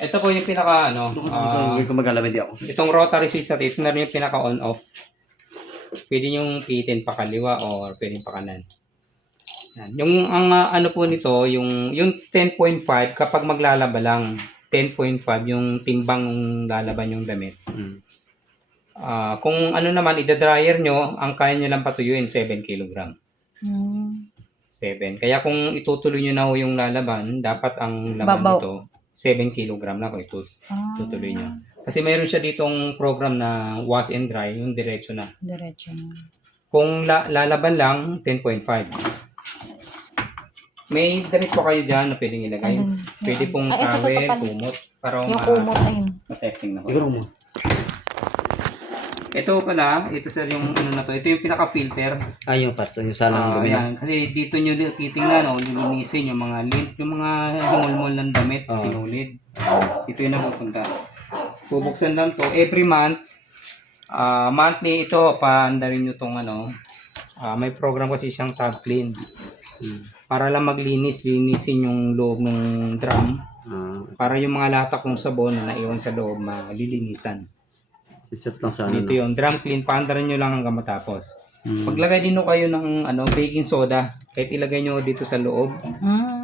Ito po yung pinaka ano, Hindi ko magalamid ako. itong rotary switch natin, ito na rin yung pinaka on off. Pwede yung pitin pa kaliwa or pwedeng pa kanan. Yan. Yung ang ano po nito, yung 10.5 kapag maglalaba lang, 10.5 yung timbang ng lalaban yung damit. Kung ano naman ida-dryer nyo, ang kaya nyo lang patuyuin 7 kg. 7. Kaya kung itutuloy nyo na ho yung lalaban, dapat ang laman Babaw. nito 7 kg na kung itutuloy nyo. Kasi mayroon siya ditong program na wash and dry, yung diretso na. Diretso na. Kung lalaban lang, 10.5. May damit po kayo dyan na pwedeng ilagay. Andun. Pwede pong Ay, ito towel, pa pala. kumot, para Yung kumot, ayun. ma-testing na po. Siguro mo. Ito pala, ito sir yung ano na to. Ito yung pinaka-filter. Yung parts, yung salang dumi. Ayan, kasi dito nyo titingnan, lilinisin yung mga lint, yung mga hingol-mol ng damit, sinulid. Ito yung napupunta. Bubuksan lang to every month. Monthly ito, paandarin nyo tong ano. May program kasi siyang tab clean. Para lang linisin yung loob ng drum. Para yung mga latak ng sabon na naiwan sa loob, malilinisan. Sisat lang sa ano. Dito yung drum clean, paandarin nyo lang hanggang matapos. Paglagay din kayo ng baking soda, kahit ilagay nyo dito sa loob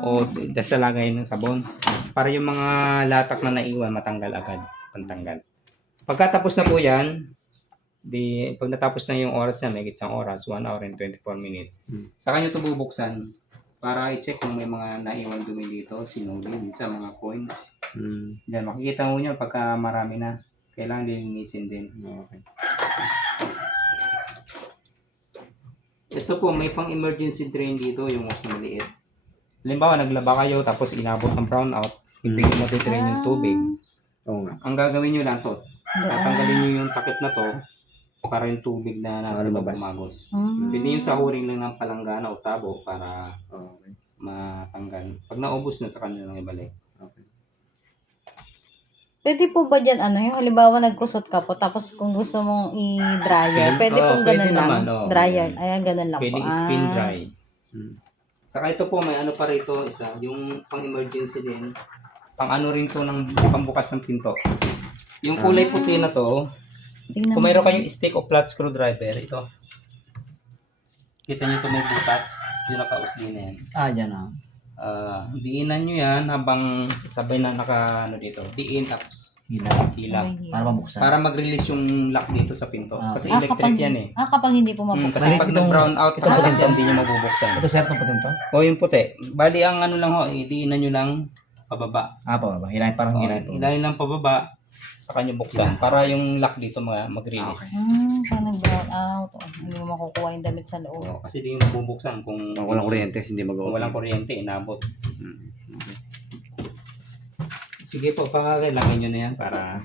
o sa lagay ng sabon. Para yung mga latak na naiwan, matanggal agad. Pantanggal. Pagkatapos na po yan, pag natapos na yung oras na, may isang oras, 1 hour and 24 minutes. Saka nyo ito bubuksan para i-check kung may mga naiwan dumi dito, sinulid, sa mga coins. Diyan, makikita mo nyo pagka marami na. Kailangan lilinisin din. Okay. Ito po, may pang emergency drain dito, yung mas maliit. Halimbawa, naglaba kayo, tapos inabot ng brownout, hindi nyo matitrain yung tubig. Oo nga. Ang gagawin nyo lang to, tatanggalin nyo yung takip na to, para yung tubig na nasa loob umagos. Pwede yung sahuring lang ng palanggana o tabo para matanggal. Pag naubos na, sa kanila lang ibalik. Okay. Pwede po ba dyan, yung halimbawa nagkusot ka po, tapos kung gusto mong i-dryer, Spin? pwede pong Pwede ganun lang. naman, Dryer, ayan, ganun lang Pwede po. spin dry. Saka ito po, may ano pa rito, isa, yung pang emergency din, pang ano rin to ng pambukas ng pinto. Yung kulay puti na to, Tingnan kung mo. mayroon kayong stick o flat screwdriver, ito. Kita nyo ito may butas, yung naka-usli na yan. Yan Diinan nyo yan habang sabay na dito. Diin tapos hila. Para mabuksan. Para mag-release yung lock dito sa pinto. Kasi electric yan eh. Kapag hindi po mabuksan. Kasi pag nag-brown out, itong puti to? hindi nyo mabubuksan. Ito sir, itong putin to? O yung puti. Bali ang ano lang ho, diinan nyo lang pababa. Pababa. Hilahin, parang hilahin. Ilahin lang pababa sa kanya buksan para yung lock dito mag-release. Pag nag-brown out, hindi mo makukuha yung damit sa loob. Kasi di yung mabubuksan kung Walang kuryente, hindi kung walang kuryente, inabot. Sige po, pakakailangan nyo na yan para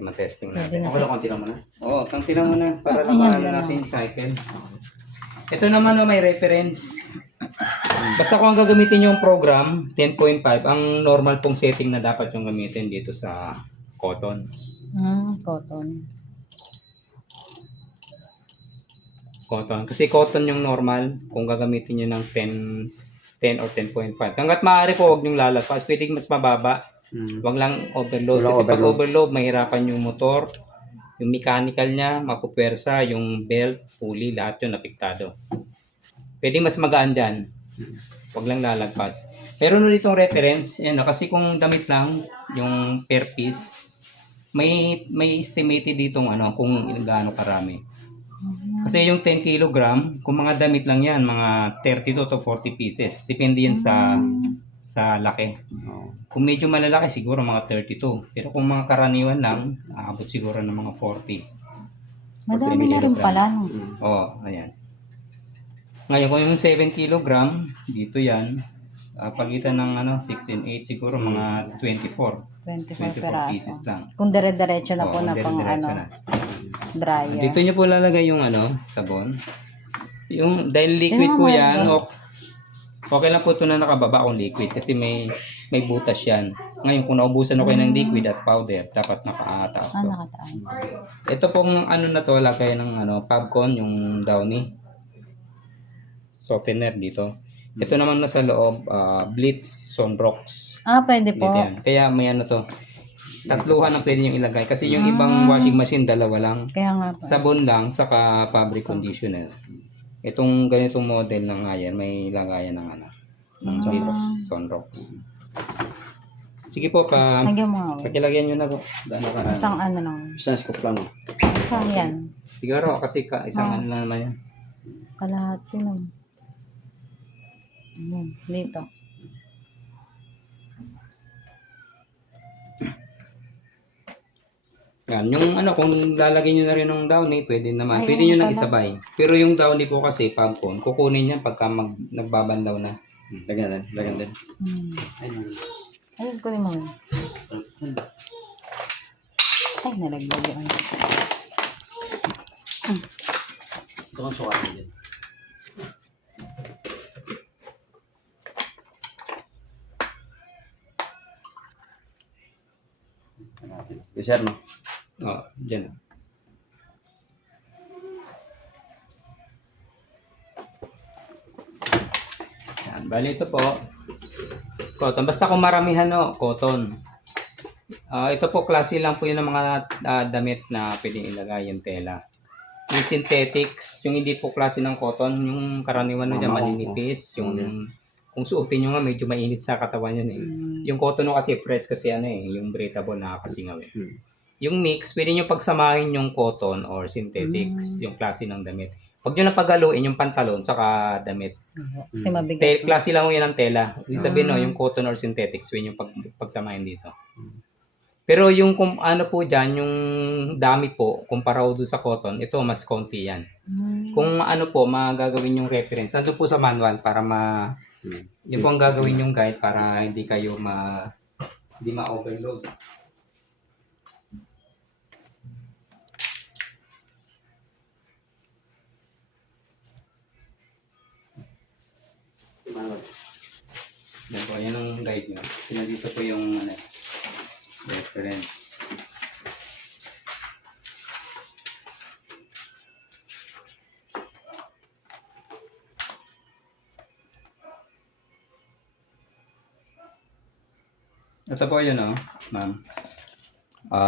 matesting natin. Okay lang, konti lang muna. Oo, konti lang muna para lang maano natin yung cycle. Ito naman may reference. Basta kung ang gagamitin yung program, 10.5, ang normal pong setting na dapat yung gamitin dito sa cotton. Cotton. Cotton. Kasi cotton yung normal kung gagamitin nyo ng 10 or 10.5. Hanggat maaari po, huwag nyo lalagpas. Pwedeng mas mababa. Huwag lang overload. Kasi pag overload, mahirapan yung motor, yung mechanical niya, mapupwersa, yung belt, pulley, lahat yun apektado. Pwedeng mas magaan dyan. Huwag lang lalagpas. Pero nung itong reference, kasi kung damit lang, yung per piece, may estimated ditong kung gaano karami. Kasi yung 10 kilogram, kung mga damit lang yan, mga 32 to 40 pieces. Depende yan sa laki. Kung medyo malalaki, siguro mga 32. Pero kung mga karaniwan lang, aabot siguro ng mga 40. Madami na rin pala. Ayan. Ngayon, kung yung 7 kilogram, dito yan, pagitan ng 6 and 8, siguro mga 24 peraso. pieces lang. Kung dire-diretso na po na pang dire-diretso na. dryer. Dito nyo po lalagay yung sabon. Yung dahil liquid po yan, okay lang po ito na nakababa kung liquid kasi may butas yan. Ngayon kung naubusan ako ng liquid at powder, dapat nakataas to. Nakataas. Ito pong na to, lagay ng Fabcon, yung Downy softener dito. Ito naman na sa loob, Blitz Sunrocks. Pwede po. Dito yan. Kaya may ano to. Tatluhan ang pwede nyo ilagay. Kasi yung ibang washing machine, dalawa lang. Kaya nga po. Sabon lang, saka fabric conditioner. Itong ganitong model ng ayan, may lagayan ng ano, ng Blitz Sunrocks. Sige po, Lagyan mo nga. pakilagyan nyo na po. Dano ka na. Isang ano lang. Isang scoop lang. Isang yan. Siguro, kasi isang ano lang naman yan. Kalahati lang. Ayan, dito. Yan, yung ano, kung lalagyan nyo na rin ng downy, pwede naman. Pwede nyo nang isabay. Pero yung downy po kasi, pampon, kukunin yan pagka nagbabanlaw na. Lagyan din. Ayun, kunin mo. Ay, nalaglag yung ano. Ito kang sukatin din. Sir, no? Dyan. Yan, bali ito po. Cotton. Basta kung maramihan, no, cotton. Ito po, klase lang po yun ng mga damit na pwedeng ilagay yung tela. Yung synthetics, yung hindi po klase ng cotton, yung karaniwan na dyan, maninipis, yung kung suotin nyo nga, medyo mainit sa katawan yun eh. Yung cotton no kasi fresh kasi ano eh, yung breathable nakakasingaw eh. Yung mix, pwede nyo pagsamahin yung cotton or synthetics, yung klase ng damit. Huwag nyo na paghaluin yung pantalon saka damit. Kasi mabigat. Klase lang yan ng tela. Ibig sabihin no, yung cotton or synthetics, pwede nyo pagsamahin dito. Pero yung ano po dyan, yung dami po, kumpara doon sa cotton, ito mas konti yan. Kung ano po, magagawin yung reference, nandun po sa manual para yun po ang gagawin yung guide para hindi kayo hindi ma-overload. Yan po, yan ang guide nyo. Kasi nandito po yung reference. Ito po yun, ma'am.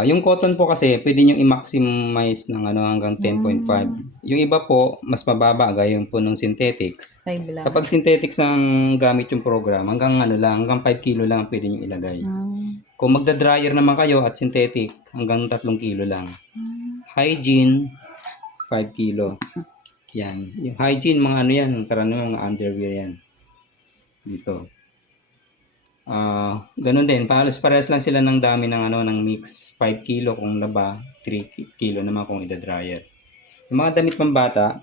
Yung cotton po kasi, pwede nyo i-maximize ng hanggang 10.5. Yung iba po, mas mababa, gaya po ng synthetics. 5 lang. Kapag synthetics ang gamit yung program, hanggang hanggang 5 kilo lang pwede nyo ilagay. Kung magda-dryer naman kayo at synthetic, hanggang 3 kilo lang. Hygiene, 5 kilo. Yan. Yung hygiene, mga ano yan, karaniwan mga underwear yan. Dito. Ganun din, parehas lang sila ng dami ng ng mix. 5 kilo kung laba, 3 kilo naman kung ida-dryer. Yung mga damit pambata,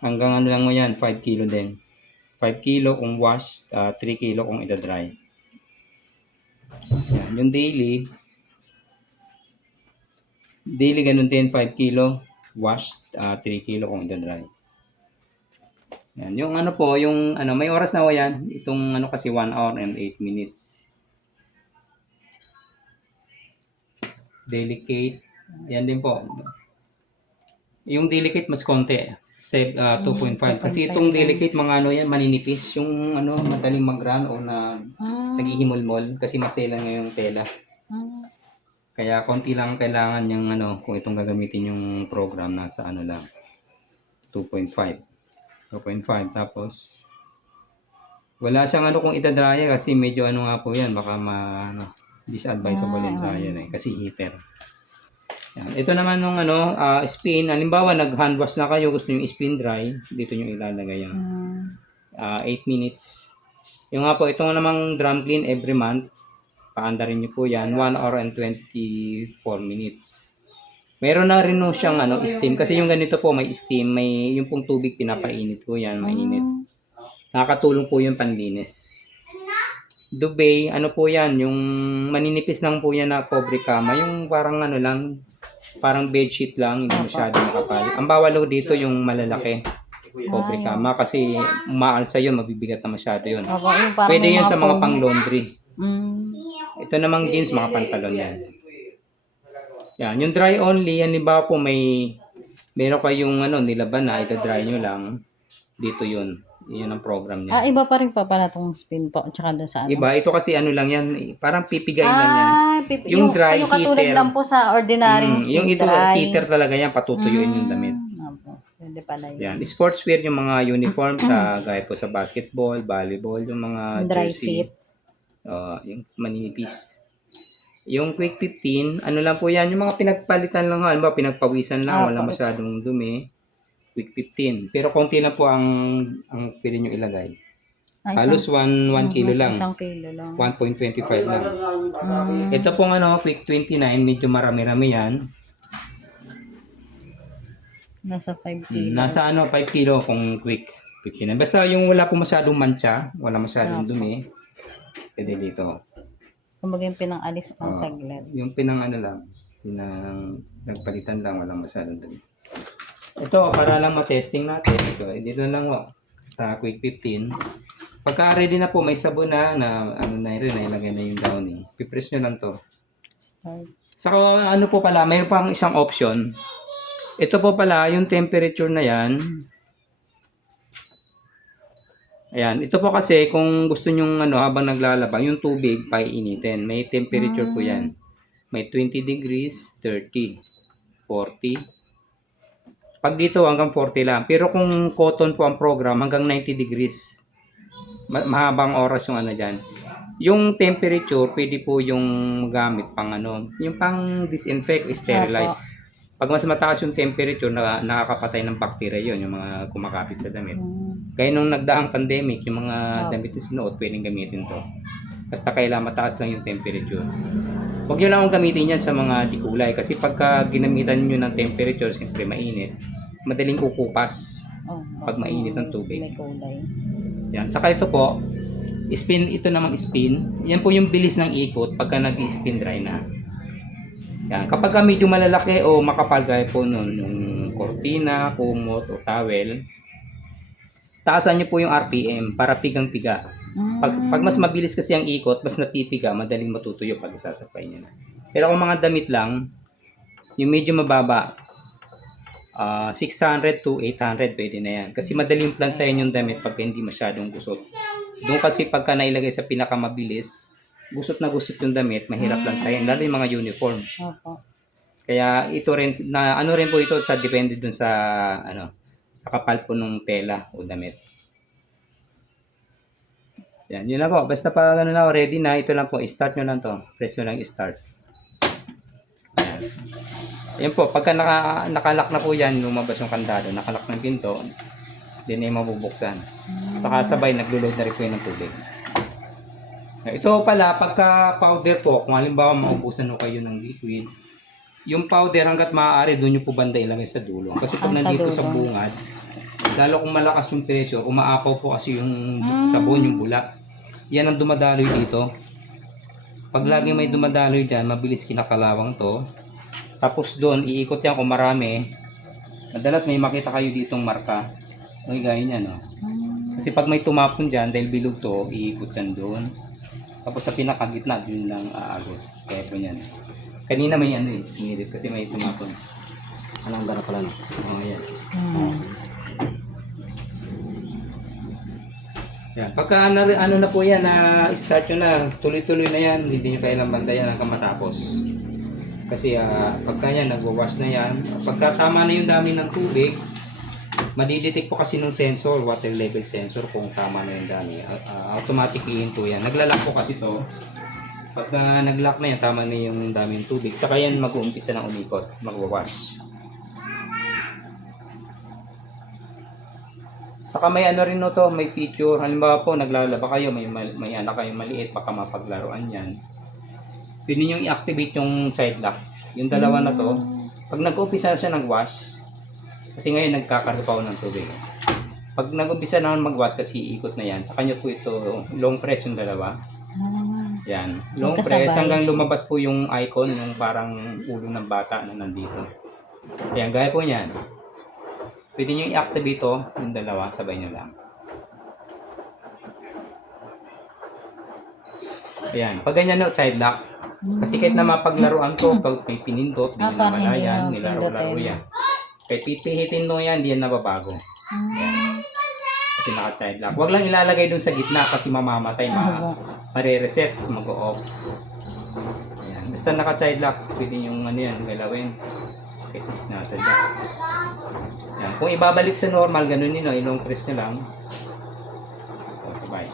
hanggang lang mo yan, 5 kilo din. 5 kilo kung wash, 3 kilo kung ida-dry. Yan, yung daily ganun din, 5 kilo, wash, 3 kilo kung ida-dry. Yan. Yung ano po, yung may oras na po yan. Itong kasi 1 hour and 8 minutes. Delicate. Yan din po. Yung delicate mas konti. 2.5. Kasi itong delicate mga yan, maninipis. Yung madaling mag-run o naghihimulmol. Kasi maselan ngayong tela. Kaya konti lang kailangan yung kung itong gagamitin yung program nasa lang. 2.5. Tapos wala siyang kung ita-dryer kasi medyo nga po yan, baka disadvisable yung dryer kasi heater. Yan. Ito naman nung spin, halimbawa nag-hand wash na kayo, gusto niyo spin dry, dito niyo ilalagay yan. 8 minutes. Yung nga po, ito namang drum clean every month, paandarin niyo po yan, 1 hour and 24 minutes. Meron na rin siyang steam kasi yung ganito po may steam, may yung pong tubig pinapainit po yan, mainit. Nakakatulong po yung panlinis. Duvet, po yan, yung maninipis lang po yan na cobre kama, yung parang lang, parang bedsheet lang, hindi masyado makapal. Ang bawal dito yung malalaki, cobre kama, kasi umaalsa yun, mabibigat na masyado yun. Pwede yun sa mga pang laundry. Ito namang jeans, mga pantalon yan. Yan, yung dry only, halimbawa po meron kayong nilaban na, ita-dry nyo lang, dito yun. Yun ang program niya. Iba pa rin pa pala tong spin po, tsaka doon sa ano. Iba, ito kasi ano lang yan, parang pipigayin lang yan. Yung dry yung katulad heater. lang po sa ordinary spin Yung ito, dry. heater talaga yan, patutuyuin yung damit. Opo, pwede pala yun. Yan, sportswear yung mga uniform sa gaya po sa basketball, volleyball, yung mga Dry jersey. fit. Yung manipis. Yung Quick 15, ano lang po yan, yung mga pinagpalitan lang, ano ba, pinagpawisan lang, wala masyadong dumi. Quick 15. Pero konti na po ang pwede nyo ilagay. Halos 1 kilo lang. 1 kilo lang. 1.25 lang. Ito pong Quick 29, medyo marami-rami yan. Nasa 5 kilo. Nasa 5 kilo kung Quick 59. Basta yung wala po masyadong mancha, wala masyadong dumi. Pwede dito. Kumbaga yung pinang-alis ng saglit. Yung nagpalitan lang, wala masyadong dumi. Ito, para lang matesting natin. Ito, dito na lang sa Quick 15. Pagka ready na po, may sabon na ilagay na yung downy. Pipress nyo lang to. Saka ano po pala, mayroon pang isang option. Ito po pala, yung temperature na yan. Ayan, ito po kasi kung gusto nyong habang naglalaba, yung tubig paiinitin. May temperature po yan. May 20 degrees, 30, 40. Pag dito hanggang 40 lang. Pero kung cotton po ang program, hanggang 90 degrees. Mahabang oras yung dyan. Yung temperature, pwede po yung gamit pang yung pang disinfect, sterilize. Pag mas mataas yung temperature, nakakapatay ng bacteria yun, yung mga kumakapit sa damit. Kaya nung nagdaang pandemic, yung mga damit na sinuot, pwedeng gamitin to. Basta kailangan mataas lang yung temperature. Huwag nyo lang gamitin yan sa mga dikulay. Kasi pagka ginamitan nyo ng temperature, siyempre mainit, madaling kukupas pag mainit ng tubig. May kulay. Yan. Saka ito po, ito namang spin. Yan po yung bilis ng ikot pagka nag-spin dry na. Yan. Kapag medyo malalaki o makapal gaya po nun, yung kortina, kumot o towel, taasan nyo po yung RPM para pigang-piga. Pag mas mabilis kasi ang ikot, mas napipiga, madaling matutuyo pag isasapay nyo na. Pero kung mga damit lang, yung medyo mababa, 600 to 800 pwede na yan. Kasi madaling plansahin yung damit pagka hindi masyadong gusot. Doon kasi pagka nailagay sa pinakamabilis, gusot na gusot yung damit, mahirap plansahin, lalo yung mga uniform. Kaya ito rin, rin po ito, depende dun sa, sa kapal po ng tela o damit. Yan, yun na po. Basta pag ready na, ito lang po, start nyo lang to. Press nyo lang start. Yan. Yan po, pagka nakalock na po yan, lumabas yung kandado, nakalock ng pinto, din ay mabubuksan. Saka sabay, naglo-load na rin po yun ng tubig. Ito pala, pagka powder po, kung halimbawa maubusan nyo kayo ng liquid, yung powder hanggat maaari, doon nyo po banda ilagay sa dulo. Kasi pag nandito sa bungad, lalo kung malakas yung pressure, umaapaw po kasi yung sabon, yung bulak. Yan ang dumadaloy dito. Pag lagi may dumadaloy dyan, mabilis kinakalawang to. Tapos doon, iikot yan kung marami. Madalas may makita kayo ditong marka. Ay, gaya niya, no? Kasi pag may tumapon dyan, dahil bilog to, iikot yan doon. Tapos sa pinakagitna, doon lang aagos. Kaya po yan. Kanina may umirit kasi may tumapon. Anong gano'n pala, no? Yan. Yan. Pagka na po yan, start nyo na, tuloy-tuloy na yan, hindi nyo kailang bandayan hanggang matapos. Kasi pagka yan, nagwawash na yan, pagka tama na yung dami ng tubig, madidetect po kasi ng sensor, water level sensor kung tama na yung dami. Automatic i-into yan. Naglalak po kasi to. Pagka naglock na yan, tama na yung dami ng tubig. Saka yan mag-uumpisa ng umikot, magwawash. Saka may rin to, may feature. Halimbawa po, naglalaba kayo, may anak kayong maliit, baka mapaglaruan yan. Pwede nyo i-activate yung child lock. Yung dalawa na to, pag nag-umpisa siya ng wash, kasi ngayon nagkakaroon ng tubig. Pag nag-umpisa na mag-wash kasi iikot na yan, sa kanya po ito, long press yung dalawa. Yan, long press hanggang lumabas po yung icon, yung parang ulo ng bata na nandito. Ayan, gaya po niyan. Pwede nyo i-activate ito, yung dalawa, sabay nyo lang. Ayan, pag ganyan no, child lock. Kasi kahit na mapaglaruan to, pag may pinindot, hindi na malayan, nilaro-laro yan. Kahit pipihitin mo yan, hindi yan nababago. Ayan. Kasi naka-child lock. Huwag lang ilalagay dun sa gitna kasi mamamatay, mare-reset, mag-off. Ayan. Basta naka-child lock, pwede yung ano yan, galawin. Kahit is nasa dyan. Ayan. Kung ibabalik sa normal, ganun yun, no? Ilong press nyo lang. O, sabay.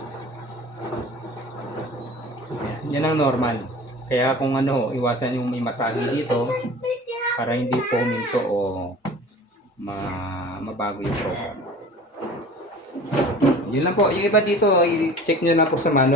Ayan. Yan ang normal. Kaya kung ano, iwasan yung may masagi dito para hindi po huminto o mabago yung program. Yun lang po. Yung iba dito, i-check nyo lang po sa manual.